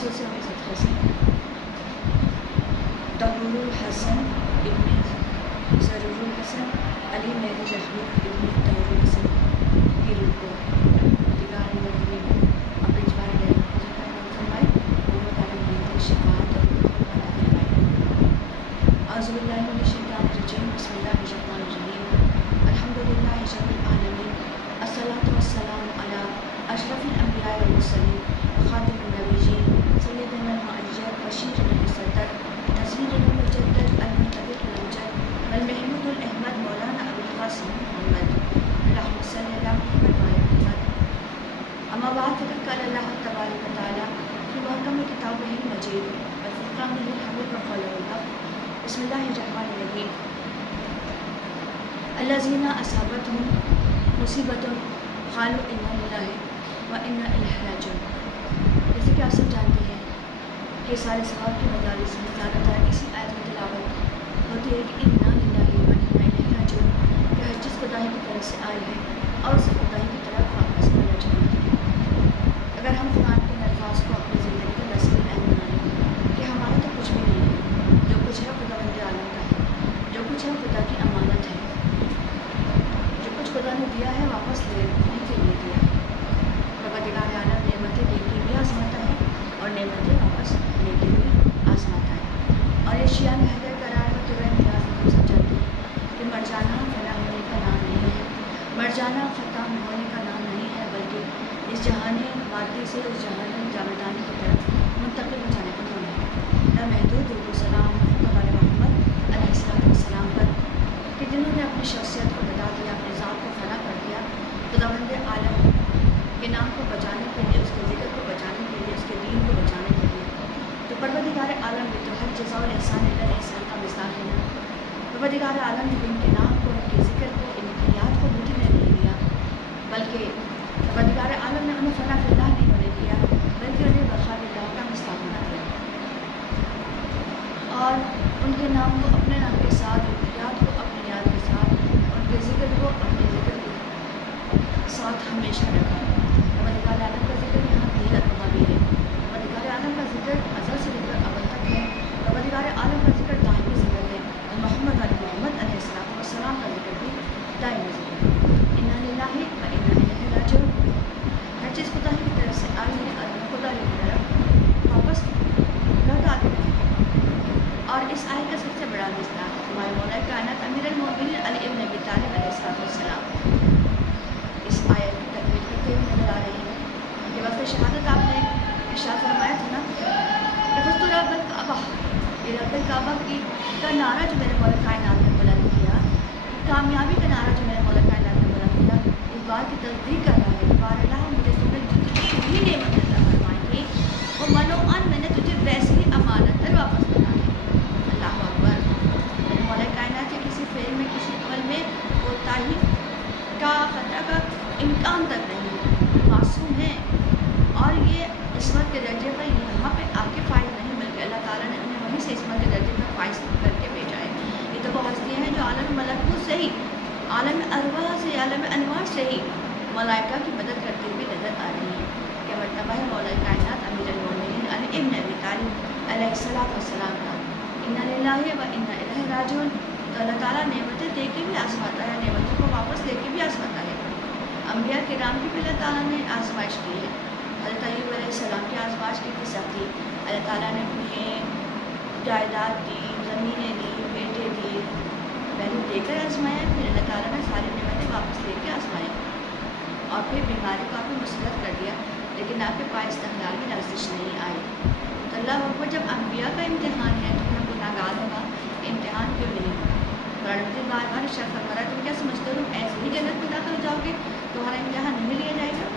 خصوص عزت حسن طہور الحسن ابن ضرور الحسن علی مہدی لخمی ابن طہور الحسن کی روح کو دیگر مدنی اپنے جوار گئے فرمائے محمد علی مہدی شفاعت اعوذ باللہ من الشیطان الرجیم بسم اللہ الرحمن الرحیم الحمدللہ رب العالمین الصلاۃ والسلام علی اشرف الانبیاء والمرسلین خاتم النبیین سیدنا المعجب بشیر المصدق نذیر المجدد المنتظر الامجد والمحمود الاحمد مولانا ابو القاسم محمد اللهم صل علی محمد وعلی محمد اما بعد فقد قال اللہ تبارک وتعالی فی محکم کتابہ المجید والفرقان الحمید وقوله الحق بسم اللہ الرحمن الرحیم الذین اصابتهم مصیبۃ قالوا انا للہ وانا الیہ راجعون۔ جیسے کہ آپ سب جانتے ہیں کہ سارے صحابہ کی مدارس میں زیادہ تر اسی آیت میں تلاوت ہوتی ہے کہ انا للہ وانا الیہ راجعون، کہ ہر چیز خدا کی طرف سے آئی ہے اور اسے خدا کی طرف واپس کرنا چاہیے۔ اگر ہم قرآن کے الفاظ کو اپنی زندگی کا نصیب عین بنا لیں کہ ہمارا تو کچھ بھی نہیں ہے، جو کچھ ہے خدا بند عالم کا ہے، جو کچھ ہے خدا کی امانت ہے، جو کچھ خدا نے دیا ہے واپس لینے کے لیے دیا ہے۔ پروردگار عالم نعمتیں دے کے بھی آزماتا ہے اور نعمتیں واپس لے کے بھی آزماتا ہے۔ اور یہ شیعہ حیدر قرار و طرح نیاز ہم سب جانتے ہیں کہ مر جانا فنا ہونے کا نام نہیں ہے، مر جانا ختم ہونے کا نام نہیں ہے، بلکہ اس جہان مادی سے اس جہان جاویدانی کی طرف منتقل ہو جانے کا نام ہے۔ لامحدود درود و سلام محمد علیہ السلام پر کہ جنہوں نے اپنی شخصیت کو بتا دیا، اپنے ذات کو فنا کر دیا، خداوند عالم کے نام کو بچانے کے لیے، اس کے ذکر کو بچانے کے لیے، اس کے دین کو بچانے کے لیے۔ تو پروردگار عالم نے تو ہر جزا اور احسان اللہ احسان کا مثال ہے نا۔ پروردگار عالم نے ان کے نام کو، ان کے ذکر کو، ان کی یاد کو مٹنے نہیں دیا، بلکہ پروردگار عالم نے انہیں فنا فی اللہ نہیں ہونے دیا، بلکہ انہیں بقا اللہ کا مثال بنا دیا اور ان کے نام کو اپنے نام کے ساتھ، ان کی یاد کو اپنی یاد کے ساتھ، ان کے ذکر کو اپنے ذکر کے ساتھ ہمیشہ رکھا۔ پروردگار عالم کا ذکر یہاں بھی رکھا بھی ہے۔ پروردگار عالم کا ذکر ازل سے لے کر ابد تک ہے۔ پروردگار عالم کا ذکر دائمی ذکر ہے اور محمد علیہ السلام کا ذکر بھی دائمی ذکر ہے۔ انا للہ و انا الیہ راجعون، ہر چیز خدا کی طرف سے آئی ہے اور ہم خدا کی طرف واپس لوٹا دینا ہے۔ اور اس آیت کا سب سے بڑا حصہ ہمارے مولا کائنات امیر المومنین علی ابن ابی طالب علیہ السلام اس آیت کی تکمیل کرتے ہوئے نظر آ رہے ہیں کہ وقت شہادت آپ نے ارشاد فرمایا تھا نا کہ فزت رب الکعبہ، یہ رب الکعبہ کا نعرہ جو میرے مولا کائنات نے بلند کیا، کامیابی کا نعرہ جو میرے مولا کائنات نے بلند کیا، اس بات کی تصدیق کر رہا ہے۔ بار اللہ مجھے تمہیں جتنی بھی نعمت عطا فرمائی تھی وہ منوعاً میں نے تجھے ویسے ہی امانت پر واپس کرنا ہے۔ اللہ اکبر۔ میرے مولا کائنات کے کسی فعل میں، کسی عمل میں کوتاہی کا خطا کا امکان تک نہیں، معصوم ہیں اور یہ عصمت کے درجے پر یہاں پہ آ کے فائز نہیں، بلکہ اللہ تعالیٰ نے انہیں وہیں سے عصمت کے درجے پر فائز کر کے بھیجا ہے۔ یہ تو وہ ہستیاں ہیں جو عالم ملکوت سے ہی، عالم ارواح سے، عالم انوار سے ہی ملائکہ کی مدد کرتی ہوئی نظر آ رہی ہیں۔ کہ مرتبہ ہے مولا کائنات امیر المومنین علی ابن ابی طالب علیہ السلام کا انا للہ و انا الیہ راجعون۔ تو اللہ تعالیٰ نعمتیں دے کے بھی آزماتا ہے، نعمتوں کو واپس لے کے بھی آزماتا ہے۔ انبیاء کرام کی بھی اللہ تعالیٰ نے آزمائش کی ہے۔ حضرت ایوب علیہ السلام کی آزمائش کی تھی سختی، اللہ تعالیٰ نے انہیں جائیداد دی، زمینیں دی، بیٹے دی، پہلے دے کر آزمایا، پھر اللہ تعالیٰ نے ساری نعمتیں واپس لے کے آزمایا اور پھر بیماری کو آپ نے مسلط کر دیا، لیکن آپ کے پاس استحلال کی لرزش نہیں آئی۔ تو اللہ اکبر، جب انبیاء کا امتحان ہے تو ہم گناہ گار ہوگا، امتحان کیوں نہیں؟ قرآن مجید بار بار ارشاد فرما رہا ہے، تم کیا سمجھتے ہو تم ایسے ہی جنت میں داخل ہو جاؤ گے، تمہارا امتحان نہیں لیا جائے گا؟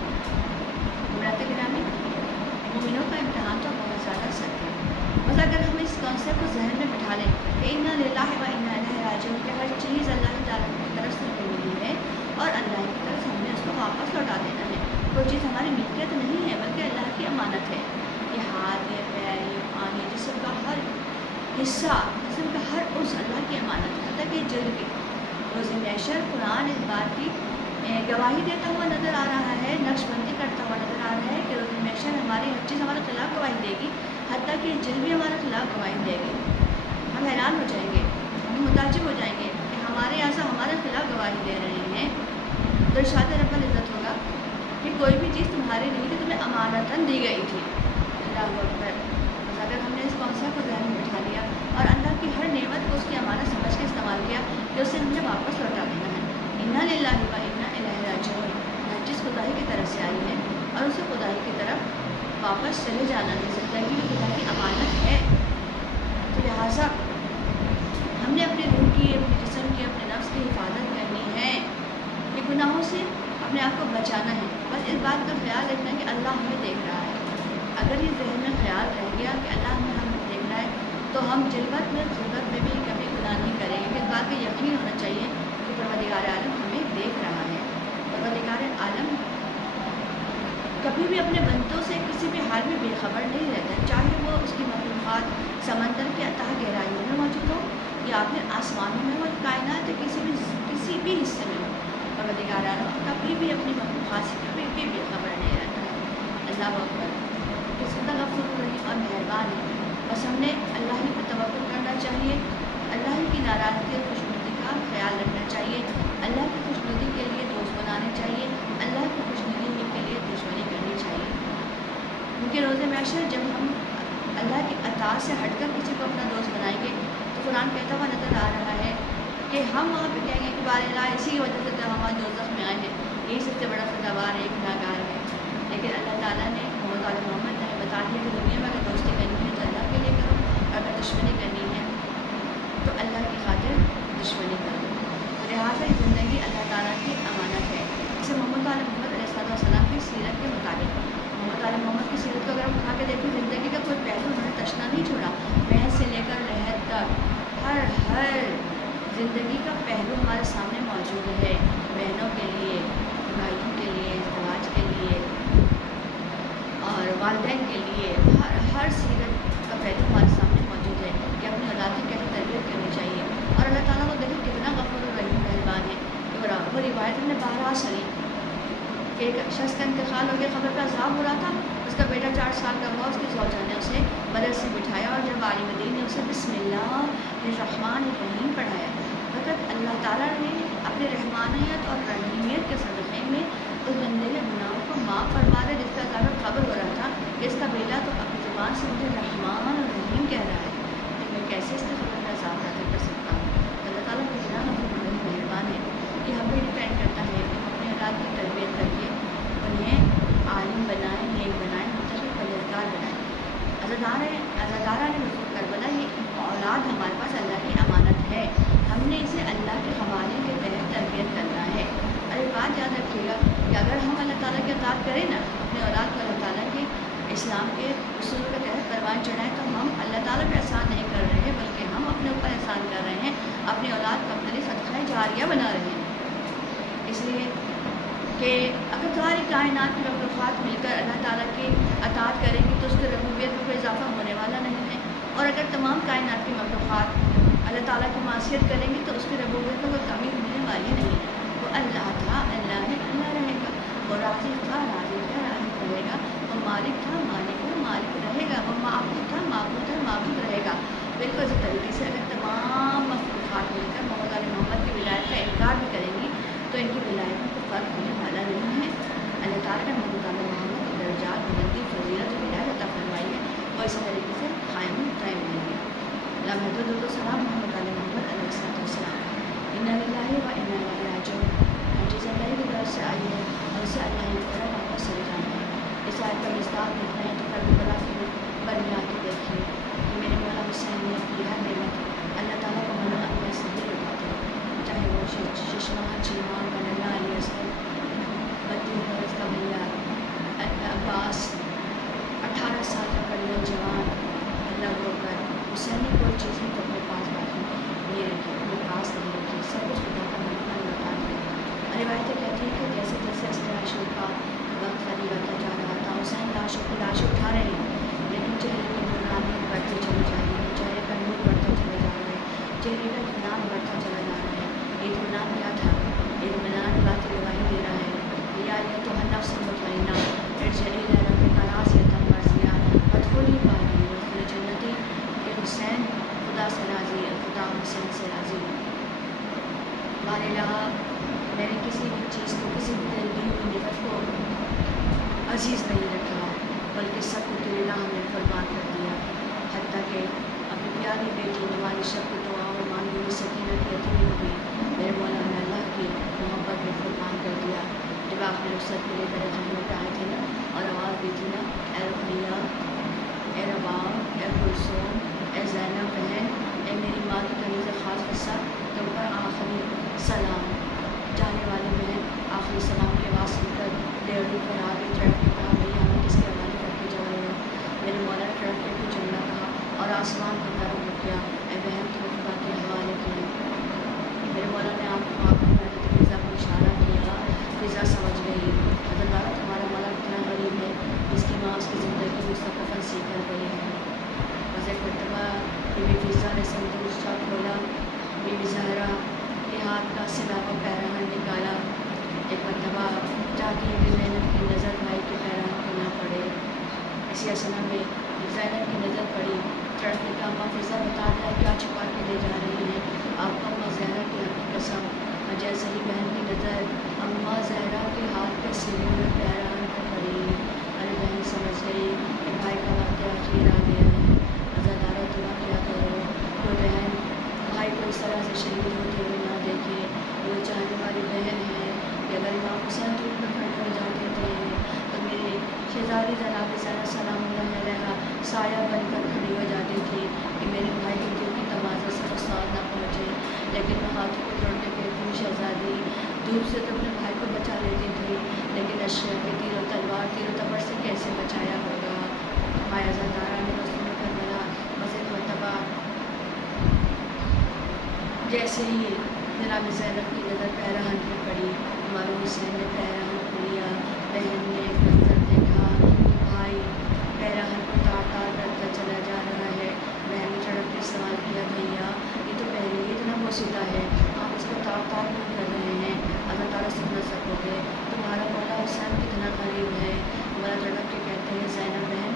مراد گرامی، مومنوں کا امتحان تو بہت زیادہ سخت ہے۔ بس اگر ہم اس کانسیپٹ کو ذہن میں بٹھا لیں کہ انا للہ و انا الیہ راجعون، کہ ہر چیز اللہ تعالیٰ کی طرف سے ہمیں ملی ہے اور اللہ کی طرف ہم نے اس کو واپس لوٹا دینا ہے۔ کوئی چیز ہماری ملکیت نہیں ہے بلکہ اللہ کی امانت ہے۔ یہ ہاتھ، یہ پیر، یہ آنکھ، یہ جسم کا ہر حصہ، جسم کا ہر عضو اللہ کی امانت ہے، حتیٰ کہ جلد بھی۔ روز محشر قرآن اس بات کی گواہی دیتا ہوا نظر آ رہا ہے، نقش بندی کرتا ہوا نظر آ رہا ہے کہ روز محشر ہماری ہر चीज़ हमारे खिलाफ गवाही देगी, हत्ता कि जिन भी हमारे खिलाफ गवाही देगी, हम हैरान हो जाएंगे, हम मुताजिब हो जाएंगे कि हमारे यहाँ से हमारे खिलाफ गवाही दे रहे हैं। तो इरशाद रब्बुल इज़्ज़त होगा कि कोई भी चीज़ तुम्हारी नहीं थी, तुम्हें अमानतन दी गई थी। अल्लाहु अकबर। बस अगर हमने इस कॉन्सेप्ट को ध्यान में बिठा लिया और अल्लाह की हर नेमत को उसकी अमानत समझ के इस्तेमाल किया कि उसे हमने वापस लौटा देना है। इन्ना लिल्लाहि व इन्ना इलैहि राजिऊन, जिस खुदाई की तरफ से आई है और उसे खुदाई की तरफ वापस चले जाना है। ज़िंदगी भी खुदा की अमानत है। तो लिहाजा हमने अपनी रूह की, अपने जिस्म की, अपने नफ्स की हिफाजत करनी है। ये गुनाहों से अपने आप को बचाना है। बस इस बात का ख्याल रखना है कि अल्लाह हमें देख रहा है। अगर ये जहन में ख्याल रह गया कि अल्लाह हमें देख रहा है, तो हम जिल्वत में ज़ुल्मत में भी कभी गुनाह नहीं करेंगे। इस बात का यकीन होना चाहिए कि परवरदिगार आलम हमें देख रहा है। परवरदिगार आलम कभी भी अपने बंदों से किसी भी हाल में बेखबर नहीं रहता, चाहे वो उसकी मखलूक़ात समंदर के अतः गहराइयों में मौजूद हो या फिर आसमानों में हो, कायनात के किसी भी हिस्से में हो। परवरदिगार आलम कभी भी अपनी मखलूक़ात से कभी भी बेखबर नहीं रहता है। अल्लाह अकबर। किस्मत गफूर रहीम और मेहरबान है। बस हमने अल्लाह ही पर तवक्कुल करना चाहिए, अल्लाह ही की नाराज़गी और खुशनुदी का ख्याल रखना चाहिए, अल्लाह की खुशनुदी के लिए दोस्त बनाने चाहिए, अल्लाह की खुशनुदी के लिए दुश्मनी करनी चाहिए। क्योंकि रोज़े महशर जब हम अल्लाह की अताअत से हटकर किसी को अपना दोस्त बनाएंगे तो कुरान कहता हुआ नज़र आ रहा है कि हम वहाँ पे कहेंगे कि बारिल्ला इसी वजह से तो हम दोज़ख में आए हैं, यही सबसे बड़ा सज़ावार है, गुनाहगार है। लेकिन अल्लाह ताला ने मोहम्मद ने बता दिया कि दुनिया में अगर दोस्ती करनी है तो अल्लाह के लिए करो, और अगर दुश्मनी करनी है तो अल्लाह की खातिर दुश्मनी करो। तो लिहाजा ये ज़िंदगी अल्लाह ताला की अमानत है। जैसे मोहम्मद अलैहिस्सलाम की सीरत के मुताबिक मोहम्मद की सीरत को अगर हम उठा के देखें, ज़िंदगी का कोई पहलू उन्होंने तशना नहीं छोड़ा। महज से लेकर लहद तक हर ज़िंदगी का पहलू हमारे सामने मौजूद है। बहनों के लिए, भाइयों के लिए, समाज के लिए और वालिदैन के लिए हर सीरत का पहलू हमारे सामने मौजूद है कि अपनी औलाद की कैसे तरबियत करनी चाहिए। और अल्लाह ताला को देखिए कितना गफूर रहीम मेहरबान है। वो रिवायत में बहरा सली कि एक शख्स का इंतकाल हो गया, खबर का अज़ाब हो रहा था, उसका बेटा 4 साल का हुआ, उसकी ज़ौजा ने उसे मदद से बिठाया और जब आलिमुद्दीन ने उसे बिस्मिल्लाहिर्रहमानिर्रहीम पढ़ाया, मतलब अल्लाह ताला ने अपने रहमानियत और रहीमियत के सदक़े में उस बंदे के गुनाहों को माफ़ फरमा दिया जिसका अज़ाब खबर हो रहा था कि इसका बेटा तो अपनी ज़ुबान से मुझे रहमान और रहीम कह रहा है, तो मैं कैसे इसके खबर का अज़ाब अदा कर सकता हूँ। अल्लाह ताला को कितना मेहरबान है। ये हम पे डिपेंड करता है कि अपने औलाद की तरबियत करके उन्हें आलिम बनाएँ, नेक बनाएँ, मुत्तक़ी परहेज़गार बनाएँ। अज़ादारा ने करबला, ये औलाद हमारे पास अल्लाह की अमानत है, हमने इसे अल्लाह के हवाले के तहत तरबियत करना है। और एक बात याद रखिएगा कि अगर हम अल्लाह ताला की अताअत करें ना, अपने औलाद को अल्लाह ताला के इस्लाम के उसूल के तहत परवान चढ़ाएँ, तो हम अल्लाह ताला पे एहसान नहीं कर रहे हैं, बल्कि हम अपने ऊपर एहसान कर रहे हैं, अपनी औलाद को अपने लिए सदक़ा जारिया बना रहे हैं। इसलिए कि अगर सारी कायनात की मखलूक़ात मिलकर अल्लाह ताला की अताअत करेंगी तो उसकी रबूबियत में कोई इजाफा होने वाला नहीं है, और अगर तमाम कायनात की मखलूक़ात अल्लाह ताला की मासियत करेंगी तो उसकी रबूबियत में कोई कमी होने वाली नहीं है। वो अल्लाह था, अल्लाह है, अल्लाह रहेगा। वो राज़िक़ था, राज़िक़ है, राज़िक़ रहेगा। वो मालिक था, मालिक है, मालिक रहेगा। वो माबूद था, माबूद है, माबूद रहेगा। बिल्कुल इसी तरीके से अगर तमाम मखलूक़ात मिलकर मोहम्मद की विलायत का इनकार भी करेंगी तो इनकी विलायत में कोई फ़र्क होने वाला नहीं है। अल्लाह ताला ने मोहम्मद के दर्जात, बुलंदी, फजीलत और विलायत अता फरमाई है, और इसी तरीके से कायम रहेंगे। लम्हतुल सलाम मोहम्मद अलैहिस्सलाम। इन्ना लिल्लाहि व इन्ना इलैहि राजिऊन। चीज़ अल्लाह की तरफ से आई है और उसे अल्लाह की तरफ वापस चले जाना है। इस आयत का मिज़दाक़ देखना है तो करबला की बनियाद को देखिए कि मेरे मौला हुसैन ने अपनी हर नेमत अल्लाह ताला को मना अपने से ही उठाते हैं, चाहे वो चश्मा, चीमा, बनला, अली असगर, 32 बरस का भैया अब्बास, 18 साल का कड़िया जवान, अल्लाह को कर हुसैन ने कोई चीज़ नहीं तो अपने पास बाकी नहीं रखी, अपने पास नहीं रखी, सब कुछ खुदा का मना लौटा दिया। रिवायतें कहती हैं कि जैसे जैसे अस्तर का वक्त करीब आता जा रहा था, हुसैन लाशें उठा रहे हैं, लेकिन चेहरे की नूरानियत बढ़ती चली जा रही है, चेहरे का नूर बढ़ता चला जा रहा है, चेहरे का इत्मीनान बढ़ता चला जा रहा है। इत्मीनान क्या था? इत्मीनान बात गवाही दे रहा है, या तो नफ्स मुतमइन्ना इरजिई इला रब्बिका राज़ियतन मर्ज़िया, नहीं रखा, बल्कि सब को तेरे नाम में कुर्बान कर दिया। हत्ता कि अपनी प्यारी बेटी हमारी शब की दुआओं मांगी हुई सकीना की अतीब भी मेरे मौला ने अल्लाह की मोहब्बत में कुर्बान कर दिया। जब आखिर रुखसत के लिए मेरे जहनों पे आए थे ना, और आवाज़ दी थी ना, ए रुखैया, ए रबाब, ए कुलसूम, ए ज़ैनब बहन, ए मेरी माँ की कनीज़ ख़ास हिस्सा, तुम पर आखिरी सलाम। जाने वाली बहन आखिरी सलाम की आवाज़ सुनकर डेढ़ पर आगे चढ़ के कहा, भैया हमें किसके हवाले करके जा रहे हो? मेरे मौला ने चढ़ के कुछ जुमला कहा और आसमान की तरफ रुक गया, ए बहन तुम खुदा के हवाले किए। मेरे मौला ने आपको फिज़ा को इशारा किया, फिज़ा समझ गई। अल्लाह तुम्हारा मौला इतना गरीब है, इसकी माँ उसकी ज़िंदगी में उसका कफन सीख कर गई है। बस एक मरतबा बीबी फिज़ा ने संदूक सा खोला, बीबी ज़हरा के हाथ का सिलावा पैराहन निकाला। एक मरतबा चाहती है कि ज़ैनब की नज़र भाई के पैराहन को ना पड़े। इसी असना में ज़ैनब की नज़र पड़ी, चढ़ के कहा, अम्मा फिज़ा बता दिया क्या छुपा के ले जा रही है? आपको अम्मा ज़हरा की आपकी कसम। जैसे ही बहन की नज़र अम्मा ज़हरा के हाथ के सीने में पैराहन पर पड़ी, अरे बहन समझ गई कि भाई का वक्त आखिर आ गया है। अज़ादारा दुआ क्या करो, कोई बहन भाई को इस तरह से शहीद होते हुए ना देखे। वो चाहने वाली बहन है कि अगर इमाम हुसैन दूर में खड़े हो जाते थे तो मेरी शहज़ादी जनाब ज़हरा सलामुल्लाह अलैहा साया बनकर खड़ी हो जाती थी कि मेरे भाई के दिल की तमाज़ा से नुकसान ना पहुँचे। लेकिन मैं हाथों को जोड़ के कहती हूँ, शहज़ादी धूप से तो अपने भाई को बचा लेती थी, लेकिन अशरिया के तीर और तलवार तीर और तबर से कैसे बचाया होगा? माया ज़ादारा ने रसूल करबला बस एक मरतबा जैसे ही जनाब ज़ैनब की नज़र पैराहन पर पड़ी, इमाम हुसैन ने पैराहन को लिया। बहन ने एक नज़र देखा कि भाई पैराहन को तार तार करता चला जा रहा है। बहन ने चढ़क के सवाल किया, भैया ये तो पहले ही इतना बोसीदा है, आप इसको तार तार क्यों कर रहे हैं? अल्लाह ताला सुन न सकोगे, तुम्हारा मौला हुसैन कितना गरीब है। हमारा चढ़क के कहते हैं, ज़ैनब बहन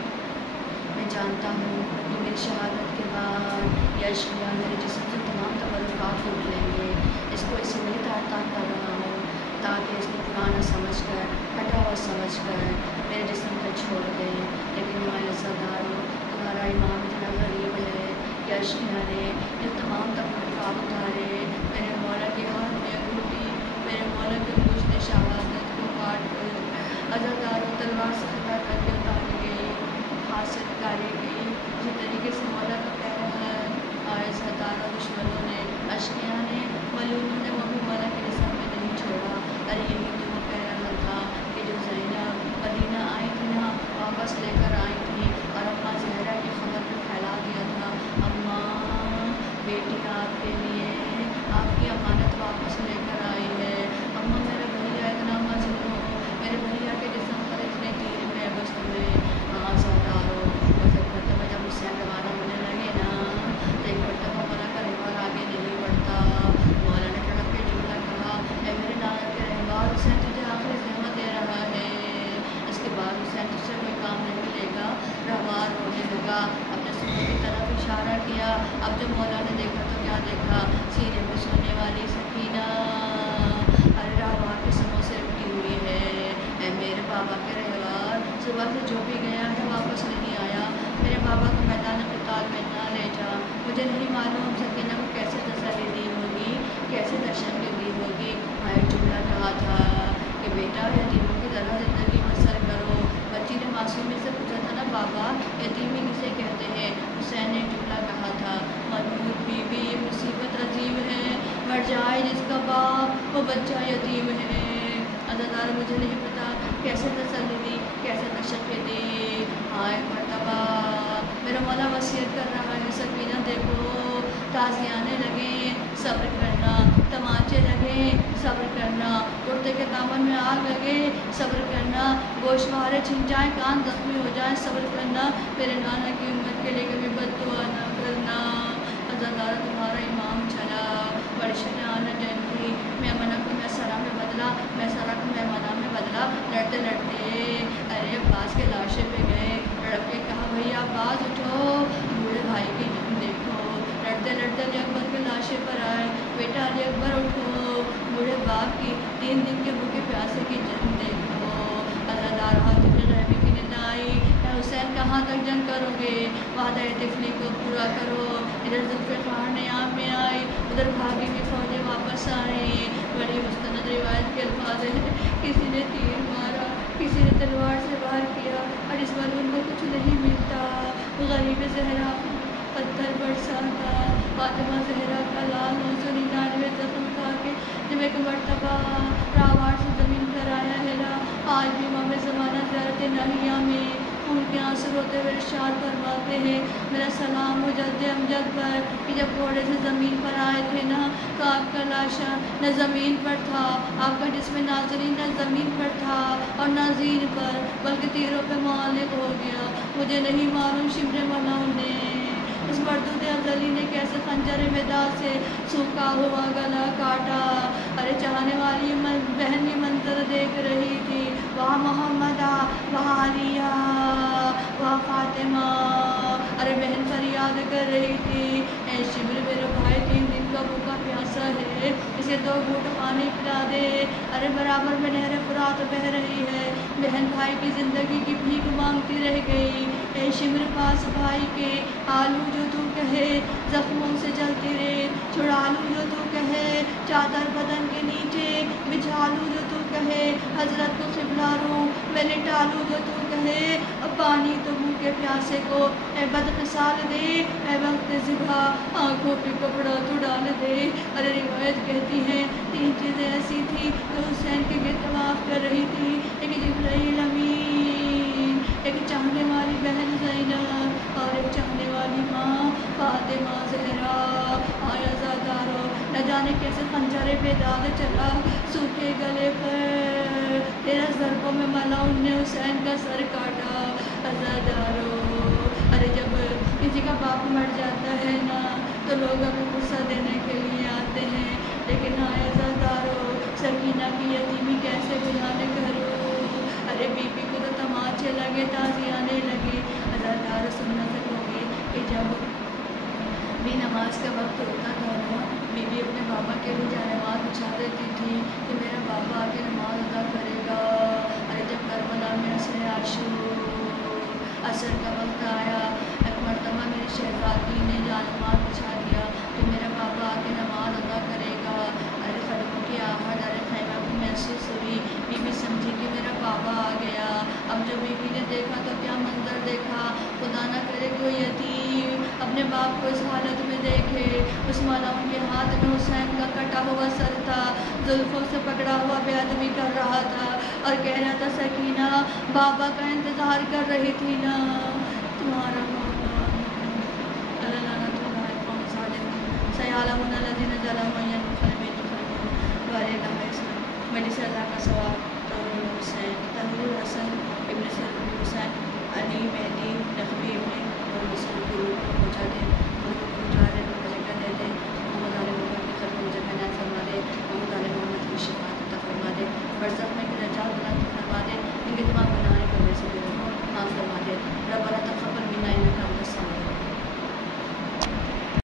मैं जानता हूँ कि मेरी शहादत के बाद यह अशरिया मेरे जिस्म से तमाम तबर्रुकात लूट लेंगे। इसको इसलिए तार तार कर रहा हूँ ताकि इसको पुराना समझ कर, हटा हुआ समझ कर मेरे जिस्म को छोड़ दें। लेकिन माया ज़ादारो तुम्हारा इमाम इतना गरीब है कि अशरिया ने ये तमाम तबर्रुकात उतारे, मेरे मौला के हाथ में अंगूठी, मेरे मौला के गुश्त शहादत को काट कर अज़ादारो तलवार से खता करके उतारी गई, हाथ से निकाली गई। इसी तरीके से मौला का पैराहन ज़ादारा दुश्मनों ने, अशरिया ने, मलूनों ने वो भी मौला के जिस्म में नहीं छोड़ा। अरे यही तो वो पैराहन था कि जो ज़ैनब मदीना आई थी ना, वापस लेकर आई थी और अम्मा ज़हरा की खबर को फैला दिया था, अम्मा बेटी आपके लिए आपकी अमानत वापस लेकर आई है। अम्मा मेरा भैया इतना मजलूम, मेरे भैया के जिस्म पर इतने तीर में बस तुम्हें ज़ादारो बस एक मरतबा जब हुसैन रवाना होने लगे ना, तो एक मरतबा मौला का रहवार आगे नहीं बढ़ता। मौला ने चढ़क के जुमला कहा, ए मेरे नाना के रहवार, हुसैन तुझे आखिरी ज़हमत दे रहा है, इसके बाद हुसैन तुझसे कोई काम नहीं मिलेगा। रहवार रोने लगा, अपने सीने की तरफ इशारा किया। अब जब मौला ने देखा तो क्या देखा, सीने में सोने वाली सकीना अरे रहवार के समों से रुकी हुई है। ए मेरे बाबा के रहवार, सुबह से जो भी गया है वापस नहीं आया, मेरे बाबा को मैदान क़िताल में ना ले जा। मुझे नहीं मालूम सकीना को कैसे तसल्ली दी होगी, कैसे दर्शन दी होगी। भाई जुमला कहा था कि बेटा यतीमों की तरह ज़िंदगी बसर करो। बच्ची ने मासूमी से पूछा था ना, बाबा यतीमी किसे कहते हैं? हुसैन ने जुमला कहा था, मजबूर बीवी ये मुसीबत अजीब है, मर जाए जिसका बाप वो बच्चा यतीम है। अज़ादार मुझे नहीं पता कैसे तसल्ली दी, कैसे तशक्की दी। हाँ एक मरतबा मेरा मौला वसीयत कर रहा है, सकीना देखो ताज़िए आने लगे, सब्र करना, तमाचे लगे, सब्र करना, कुर्ते के दामन में आग लगे, सब्र करना, गोशवारे छिन जाए, कान जख्मी हो जाए, सब्र करना, मेरे नाना की उम्मत के लिए कभी बद्दुआ ना करना। अज़ादार तुम्हारा इमाम चला, बड़ी शजान जंगी, मेमना को मैसरा में बदला, मैसरा को मेमना में बदला। लड़ते लड़ते अरे अब्बास के लाशे पे गए, लड़क के कहा, भैया अब्बास उठो, बूढ़े भाई की जंग देखो। लड़ते लड़ते अली अकबर के लाशे पर आए, बेटा अली अकबर उठो, बूढ़े बाप की 3 दिन के भूखे प्यासे की जंग देखो। अज़ादार हाथ में रहमी کرو گے، وعدہ طفلی کو پورا کرو۔ ادھر ذوالفقار نیام میں آئی، ادھر بھاگی ہوئی فوجیں واپس آئیں۔ بڑی مستند روایت کے الفاظ ہیں، کسی نے تیر مارا، کسی نے تلوار سے وار کیا، اور اس ملعون کو کچھ نہیں ملتا۔ غریب زہرا پتھر برساتا، فاطمہ زہرا کا لال 999 زخم کھا کے جب ایک مرتبہ راوار سے زمین پر آیا ہلا۔ آج بھی امام زمانہ زیارت ناہیہ میں خون کے آنسو روتے ہوئے ارشاد فرماتے ہیں، میرا سلام ہو جد امجد پر کہ جب گھوڑے سے زمین پر آئے تھے نا تو آپ کا لاشا نہ زمین پر تھا، آپ کا جسم ناظرین نہ زمین پر تھا اور نہ زین پر، بلکہ تیروں پہ معلق ہو گیا۔ مجھے نہیں معلوم شمر ملعون نے اس مردود افضلی نے کیسے خنجر وداع سے سوکھا ہوا گلا کاٹا۔ ارے چاہنے والی بہن یہ منظر دیکھ رہی تھی، وہاں محمدہ، وہاں علیہ، وہاں فاطمہ۔ ارے بہن فریاد کر رہی تھی، اے شمر میرے بھائی 3 دن کا بھوکا پیاسا ہے، اسے 2 گھونٹ پانی پلا دے۔ ارے برابر میں نہر فرات بہہ رہی ہے، بہن بھائی کی زندگی کی بھیک مانگتی رہ گئی۔ اے شمر پاس بھائی کے آلو جو تو کہے، زخموں سے جلتی ریت چھڑا لوں جو تو کہے، چادر بدن کے نیچے بچھا لوں جو تو کہے، حضرت کو قبلہ رو میں لٹا لوں جو تو کہے، اب پانی تو بھوکے پیاسے کو اے بدخصال دے، اے وقت ذبح آنکھوں پہ کپڑا تو ڈال دے۔ ارے روایت کہتی ہے 3 چیزیں ایسی تھی جو حسین کے گرد طواف کر رہی تھی، ایک جبرائیل امین، ایک چاہنے والی بہن زینب اور ایک چاہنے والی ماں فاطمہ زہرا۔ آیا زادارو نہ جانے کیسے خنجر بے داغ چلا سوکھے گلے پر، 13 ضربوں میں ملعون نے حسین کا سر کاٹا۔ زادارو ارے جب کسی کا باپ مر جاتا ہے نا تو لوگ ابھی غصہ دینے کے لیے آتے ہیں، لیکن آیا زادارو سکینہ کی یتیمی کیسے بیان کروں۔ ارے بی بی کو تو تماچے لگے، تازیانے لگے۔ زادارو سننا سکوگے کہ جب بھی نماز کا وقت ہوتا تھا نا، بی بی اپنے بابا کے لیے جانماز بچھا دیتی تھی کہ میرا بابا آ کے نماز ادا کرے گا۔ ارے جب کربلا میں عصر کا وقت آیا، ایک مرتبہ میری شہزادی نے جانماز بچھا دیا کہ میرا بابا آ کے نماز ادا کرے گا۔ ارے قدموں کی آہٹ ارے خیمہ کو محسوس ہوئی، بی بی سمجھی کہ میرا بابا آ گیا۔ اب جب بی بی نے دیکھا تو کیا منظر دیکھا، خدا نہ کرے کوئی یتیم اپنے باپ کو اس حالت میں دیکھے۔ اس ملعون کے ہاتھ میں حسین کا کٹا ہوا سر تھا، زلفوں سے پکڑا ہوا بے ادبی کر رہا تھا اور کہہ رہا تھا سکینہ بابا کا انتظار کر رہی تھی نا تمہارا بابا۔ اللہ لعنت اللہ قوم ظالم سیعلمون الذین ظلموا انهم یدخلون غیر الاسلام مجلس اللہ کا ثواب۔ طاہر الحسین ابن سید الحسین علی میں